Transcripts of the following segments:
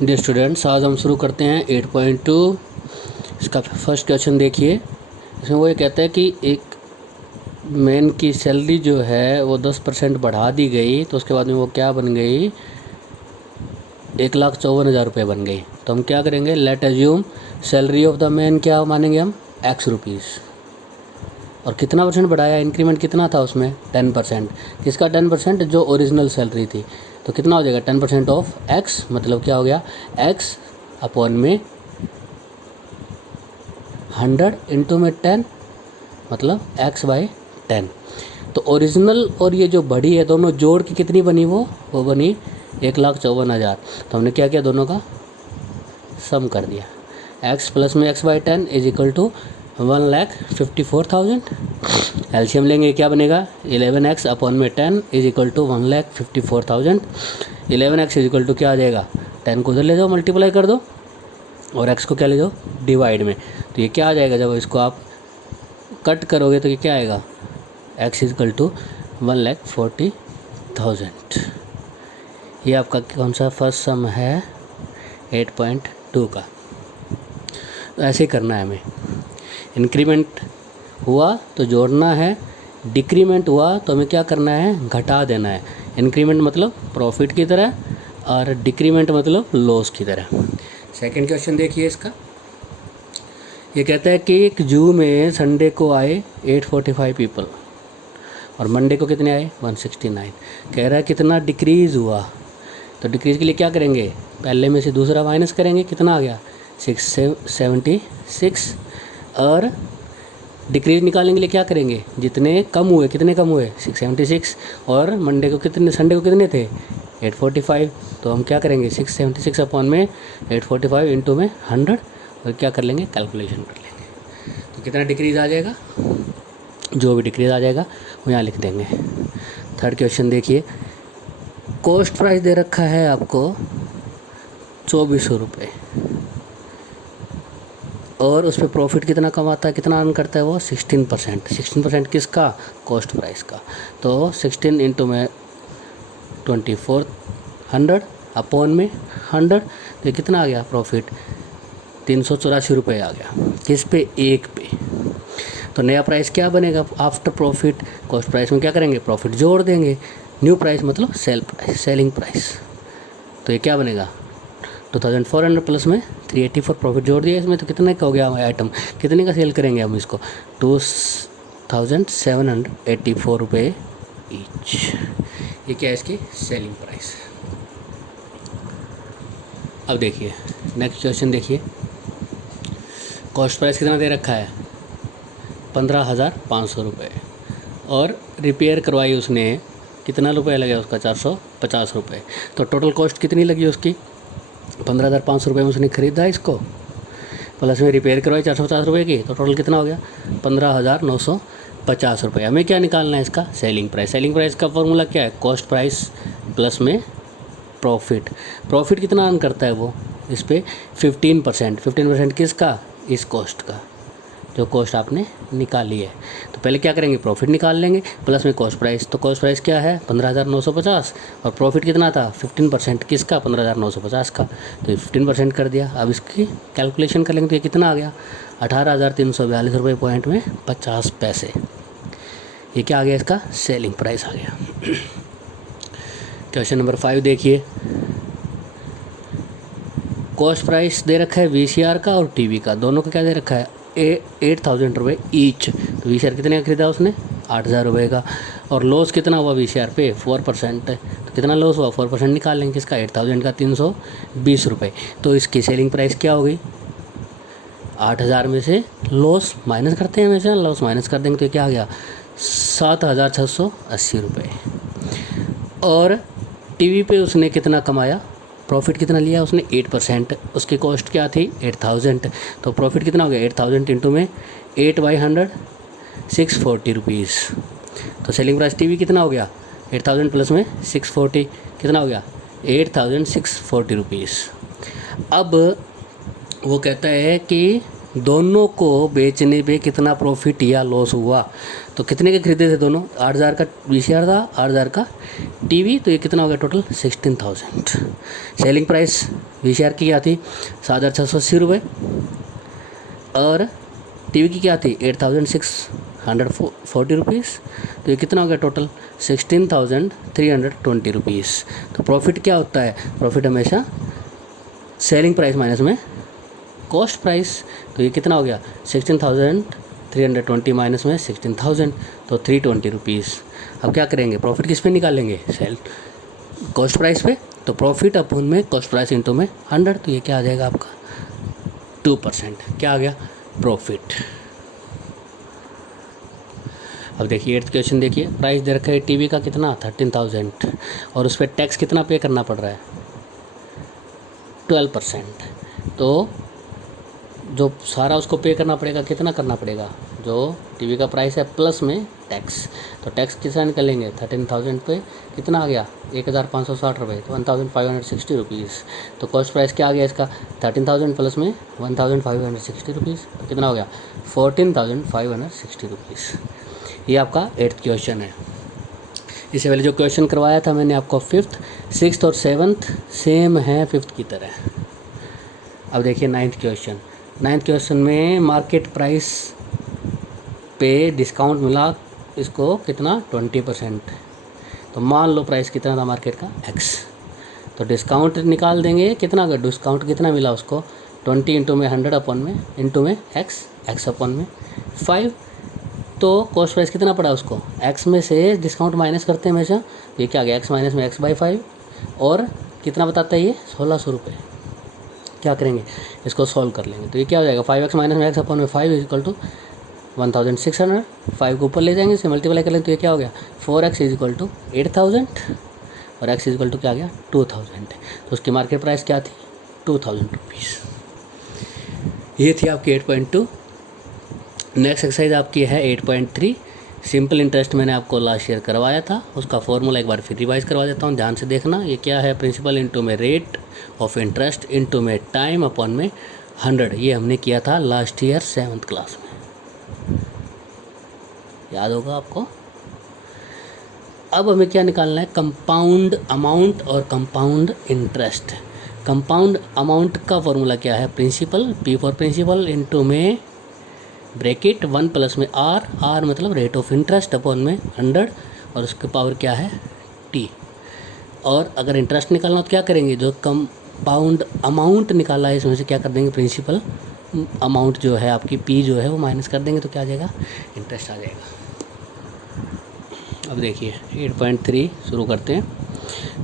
Dear students, आज हम शुरू करते हैं 8.2। इसका फर्स्ट क्वेश्चन देखिए। इसमें वो ये कहता है कि एक मैन की सैलरी जो है वो 10% बढ़ा दी गई, तो उसके बाद में वो क्या बन गई, 1,54,000 रुपये बन गई। तो हम क्या करेंगे, late assume salary of the man क्या मानेंगे हम, एक्स रुपीज़। और कितना परसेंट बढ़ाया, इंक्रीमेंट कितना था उसमें, 10%। किसका 10%, जो ओरिजिनल सैलरी थी। तो कितना हो जाएगा 10% ऑफ एक्स, मतलब क्या हो गया, एक्स अपॉन में 100 इंटू में 10, मतलब एक्स बाई 10। तो ओरिजिनल और ये जो बढ़ी है दोनों जोड़ की कितनी बनी, वो बनी 1,54,000। तो हमने क्या किया, दोनों का सम कर दिया। एक्स प्लस में x by 10 is equal to 1,54,000। LCM लेंगे, क्या बनेगा, 11x अपॉन में 10 is equal to 1,54,000। 11x is equal to क्या आ जाएगा, 10 को उधर ले जाओ, मल्टीप्लाई कर दो, और x को क्या ले जाओ, डिवाइड में। तो ये क्या आ जाएगा, जब इसको आप कट करोगे तो ये क्या आएगा, x इज इक्वल टू 1,40,000। ये आपका कौन सा फर्स्ट सम है, 8.2 का। तो ऐसे ही करना है हमें। इंक्रीमेंट हुआ तो जोड़ना है, डिक्रीमेंट हुआ तो हमें क्या करना है, घटा देना है। इंक्रीमेंट मतलब प्रॉफिट की तरह और डिक्रीमेंट मतलब लॉस की तरह। सेकंड क्वेश्चन देखिए इसका। ये कहता है कि एक जू में संडे को आए 845 पीपल और मंडे को कितने आए, 169। कह रहा है कितना डिक्रीज़ हुआ। तो डिक्रीज़ के लिए क्या करेंगे, पहले में से दूसरा माइनस करेंगे, कितना आ गया 676। और डिक्रीज निकालने के लिए क्या करेंगे, जितने कम हुए, कितने कम हुए 676, और मंडे को कितने, संडे को कितने थे 845। तो हम क्या करेंगे 676 अपॉन में 845 इंटू में 100, और क्या कर लेंगे, कैलकुलेशन कर लेंगे। तो कितना डिक्रीज़ आ जाएगा, जो भी डिक्रीज़ आ जाएगा वो यहाँ लिख देंगे। थर्ड क्वेश्चन देखिए। कॉस्ट प्राइस दे रखा है आपको 2400 रुपये, और उस पर प्रॉफिट कितना कमाता है, कितना अर्न करता है वो, 16%। 16% किसका, कॉस्ट प्राइस का। तो 16 इंटू में 2400 अपॉन में 100, तो कितना आ गया प्रॉफिट, 384 रुपये आ गया। किस पे, एक पे। तो नया प्राइस क्या बनेगा आफ्टर प्रॉफिट, कॉस्ट प्राइस में क्या करेंगे, प्रॉफिट जोड़ देंगे। न्यू प्राइस मतलब सेल प्राइस, सेलिंग प्राइस। तो ये क्या बनेगा 2400 प्लस में 384 प्रॉफिट जोड़ दिया इसमें, तो कितने का हो गया आइटम, कितने का सेल करेंगे हम इसको, 2784 रुपये ईच। ये क्या है, इसकी सेलिंग प्राइस। अब देखिए नेक्स्ट क्वेश्चन देखिए। कॉस्ट प्राइस कितना दे रखा है, 15,500 रुपये, और रिपेयर करवाई उसने, कितना रुपये लगे उसका, 450 रुपये। तो टोटल कॉस्ट कितनी लगी उसकी, 15,500 रुपये में उसने ख़रीदा इसको, प्लस में रिपेयर करवाई 450 रुपये की, तो टोटल कितना हो गया 15,950 रुपये। हमें क्या निकालना है इसका, सेलिंग प्राइस। सेलिंग प्राइस का फॉर्मूला क्या है, कॉस्ट प्राइस प्लस में प्रॉफिट। प्रॉफिट कितना अर्न करता है वो, इस पर 15%। 15% किसका, इस कॉस्ट का, जो कॉस्ट आपने निकाली है। तो पहले क्या करेंगे, प्रॉफिट निकाल लेंगे, प्लस में कॉस्ट प्राइस। तो कॉस्ट प्राइस क्या है 15,950, और प्रॉफिट कितना था 15% किसका, 15,950 का। तो ये 15% कर दिया। अब इसकी कैलकुलेशन कर लेंगे तो ये कितना आ गया, 18,342 रुपये पॉइंट में 50 पैसे। ये क्या आ गया, इसका सेलिंग प्राइस आ गया। क्वेश्चन नंबर 5 देखिए। कॉस्ट प्राइस दे रखा है VCR का और TV का, दोनों का क्या दे रखा है 8,000 रुपये ईच। तो VCR कितने का खरीदा उसने, 8,000 रुपये का। और लॉस कितना हुआ VCR पे, 4%। तो कितना लॉस हुआ, 4% निकाल लेंगे किसका, 8,000 का 320 रुपये। तो इसकी सेलिंग प्राइस क्या हो गई, 8,000 में से लॉस माइनस करते हैं, हमेशा लॉस माइनस कर देंगे तो क्या आ गया 7,680 रुपये। और TV पे उसने कितना कमाया, प्रॉफिट कितना लिया उसने, 8%। उसकी कॉस्ट क्या थी 8,000, तो प्रॉफिट कितना हो गया 8,000 इंटू में 8/100, 640 रुपीज़। तो सेलिंग प्राइस TV कितना हो गया 8,000 प्लस में 640, कितना हो गया 8,640 रुपीज़। अब वो कहता है कि दोनों को बेचने पे कितना प्रॉफिट या लॉस हुआ। तो कितने के खरीदे थे दोनों, 8000 का VCR था, 8000 का टीवी, तो ये कितना हो गया टोटल 16000। सेलिंग प्राइस VCR की क्या थी 7680 रुपये और टीवी की क्या थी 8640 रुपीज़। तो ये कितना हो गया टोटल 16320 रुपीज़। तो प्रॉफिट क्या होता है, प्रॉफिट हमेशा सेलिंग प्राइस माइनस में कॉस्ट प्राइस। तो ये कितना हो गया 16320 माइनस में 16000, तो 320 रुपीज़। अब क्या करेंगे, प्रॉफिट किस पे निकालेंगे, सेल कॉस्ट प्राइस पे। तो प्रॉफिट अपन में कॉस्ट प्राइस इंटू में 100, तो ये क्या आ जाएगा आपका 2%। क्या आ गया प्रॉफिट। अब देखिए 8th क्वेश्चन देखिए, प्राइस दे रखा है टीवी का कितना 13000 और उस पर टैक्स कितना पे करना पड़ रहा है 12%। तो जो सारा उसको पे करना पड़ेगा, कितना करना पड़ेगा, जो टीवी का प्राइस है प्लस में टैक्स। तो टैक्स कितना निकलेंगे 13000 पे कितना आ गया 1560 रुपये, तो 1560 रुपीज़। तो कॉस्ट प्राइस क्या आ गया इसका 13000 प्लस में 1560 रुपीज़, तो कितना हो गया 14560 रुपीज़। ये आपका 8th क्वेश्चन है। इससे पहले जो क्वेश्चन करवाया था मैंने आपको 5th, 6th और 7th सेम है 5th की तरह। अब देखिए 9th क्वेश्चन। 9th क्वेश्चन में मार्केट प्राइस पे डिस्काउंट मिला इसको कितना 20%। तो मान लो प्राइस कितना था मार्केट का x, तो डिस्काउंट निकाल देंगे कितना, अगर डिस्काउंट कितना मिला उसको 20 इंटू में 100 अपन में इंटू में x अपन में 5। तो कॉस्ट प्राइस कितना पड़ा उसको, x में से डिस्काउंट माइनस करते हैं हमेशा, ये क्या आ गया x माइनस में x/5 और कितना बताता है ये 1600 रुपये। क्या करेंगे इसको सॉल्व कर लेंगे, तो ये क्या हो जाएगा 5x माइनस में x अपन में 5 इक्वल टू 1600। 5 को ऊपर ले जाएंगे, इसे मल्टीप्लाई कर लेंगे, तो ये क्या हो गया 4x इक्वल टू 8000 और x इक्वल टू क्या आ गया 2000। तो उसकी मार्केट प्राइस क्या थी 2000 रुपीज़। ये थी आपकी 8.2। नेक्स्ट एक्सरसाइज आपकी है 8.3। सिंपल इंटरेस्ट मैंने आपको लास्ट ईयर करवाया था, उसका फॉर्मूला एक बार फिर रिवाइज करवा देता हूँ, ध्यान से देखना। ये क्या है, प्रिंसिपल इंटू में रेट ऑफ इंटरेस्ट इंटू में टाइम अपॉन में 100। ये हमने किया था लास्ट ईयर 7th क्लास में, याद होगा आपको। अब हमें क्या निकालना है, कंपाउंड अमाउंट और कंपाउंड इंटरेस्ट। कंपाउंड अमाउंट का फॉर्मूला क्या है, principal P for principal into में ब्रैकेट 1 प्लस में R मतलब रेट ऑफ इंटरेस्ट अपॉन में 100 और उसके पावर क्या है T। और अगर इंटरेस्ट निकालना तो क्या करेंगे, जो कंपाउंड अमाउंट निकाला है इसमें से क्या कर देंगे, प्रिंसिपल अमाउंट जो है आपकी P जो है वो माइनस कर देंगे, तो क्या आ जाएगा इंटरेस्ट आ जाएगा। अब देखिए 8.3 शुरू करते हैं।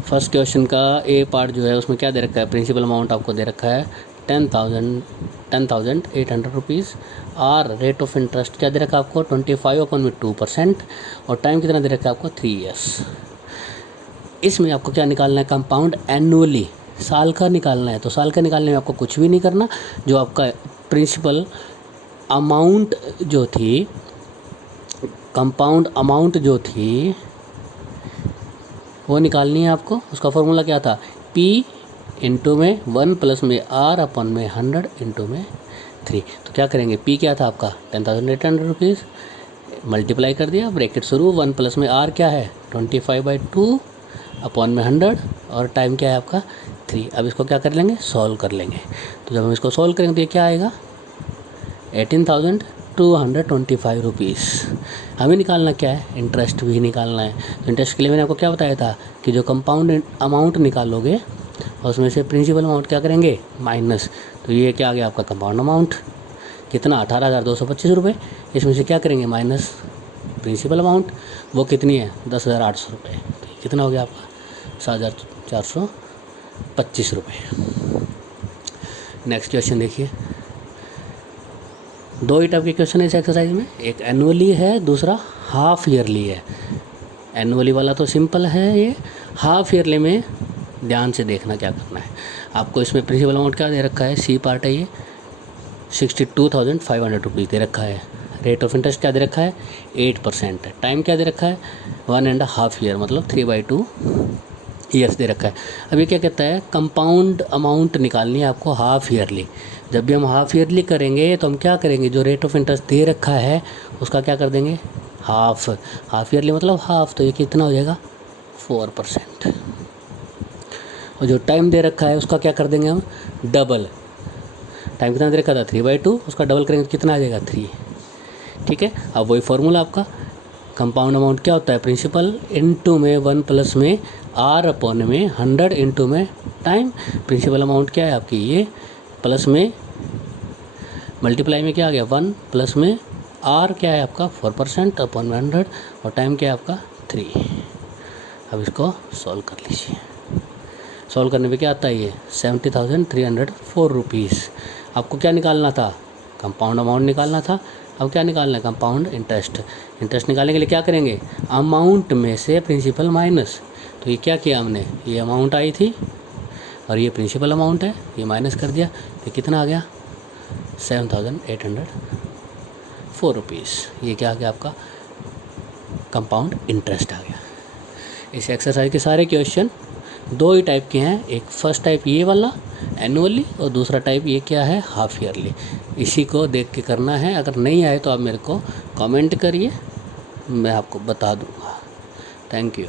फर्स्ट क्वेश्चन का ए पार्ट जो है उसमें क्या दे रखा है, प्रिंसिपल अमाउंट आपको दे रखा है 10,800 rupees. R rate of interest क्या दे रखा है आपको 25/2% और टाइम कितना दे रखा है आपको 3 ईयर्स। इसमें आपको क्या निकालना है, कंपाउंड एनुअली साल का निकालना है। तो साल का निकालने में आपको कुछ भी नहीं करना, जो आपका प्रिंसिपल अमाउंट जो थी, कंपाउंड अमाउंट जो थी वो निकालनी है आपको। उसका फॉर्मूला क्या था, P इंटू में 1 प्लस में R अपन में 100 इंटू में 3। तो क्या करेंगे, P क्या था आपका 10,800 रुपीज़, मल्टीप्लाई कर दिया, ब्रैकेट शुरू, 1 प्लस में R क्या है 25/2 अपॉन में 100 और टाइम क्या है आपका 3। अब इसको क्या कर लेंगे, सॉल्व कर लेंगे। तो जब हम इसको सॉल्व करेंगे तो ये क्या आएगा 18,225 रुपीज़। हमें निकालना क्या है, इंटरेस्ट भी निकालना है। तो इंटरेस्ट के लिए मैंने आपको क्या बताया था कि जो कंपाउंड अमाउंट निकालोगे और उसमें से प्रिंसिपल अमाउंट क्या करेंगे माइनस। तो ये क्या आ गया आपका कंपाउंड अमाउंट कितना 18,225 रुपये। इसमें से क्या करेंगे माइनस प्रिंसिपल अमाउंट, वो कितनी है 10,800 रुपये। तो कितना हो गया आपका 7,425 रुपये। नेक्स्ट क्वेश्चन देखिए, 2 ही टाइप के क्वेश्चन है इस एक्सरसाइज में, एक एनुअली है, दूसरा हाफ ईयरली है। एनुअली वाला तो सिंपल है, ये हाफ ईयरली में ध्यान से देखना क्या करना है आपको। इसमें प्रिंसिपल अमाउंट क्या दे रखा है, सी पार्ट है ये 62,500 रुपीज़ दे रखा है। रेट ऑफ इंटरेस्ट क्या दे रखा है 8%। टाइम क्या दे रखा है 1.5 ईयर मतलब 3/2 ईयर्स दे रखा है। अब ये क्या कहता है, कंपाउंड अमाउंट निकालनी है आपको हाफ ईयरली। जब भी हम हाफ ईयरली करेंगे तो हम क्या करेंगे, जो रेट ऑफ इंटरेस्ट दे रखा है उसका क्या कर देंगे, हाफ ईयरली मतलब हाफ, तो ये कितना हो जाएगा 4%। और जो टाइम दे रखा है उसका क्या कर देंगे हम, डबल। टाइम कितना दे रखा था 3/2, उसका डबल करेंगे तो कितना आ जाएगा 3। ठीक है, अब वही फॉर्मूला आपका, कंपाउंड अमाउंट क्या होता है, प्रिंसिपल इनटू में 1 प्लस में आर अपॉन में 100 इनटू में टाइम। प्रिंसिपल अमाउंट क्या है आपकी, ये प्लस में मल्टीप्लाई में क्या आ गया 1 प्लस में आर क्या है आपका 4% अपॉन में 100 और टाइम क्या है आपका 3। अब इसको सॉल्व कर लीजिए। सॉल्व करने पे क्या आता है, ये 70,304 रुपीज़। आपको क्या निकालना था, कंपाउंड अमाउंट निकालना था। अब क्या निकालना है, कंपाउंड इंटरेस्ट। इंटरेस्ट निकालने के लिए क्या करेंगे, अमाउंट में से प्रिंसिपल माइनस। तो ये क्या किया हमने, ये अमाउंट आई थी और ये प्रिंसिपल अमाउंट है, ये माइनस कर दिया तो कितना आ गया 7,804 रुपीज़। ये क्या आ गया आपका कंपाउंड इंटरेस्ट आ गया। इस एक्सरसाइज के सारे क्वेश्चन दो ही टाइप के हैं, एक फर्स्ट टाइप ये वाला एनुअली और दूसरा टाइप ये क्या है हाफ ईयरली। इसी को देख के करना है। अगर नहीं आए तो आप मेरे को कमेंट करिए, मैं आपको बता दूंगा। Thank you.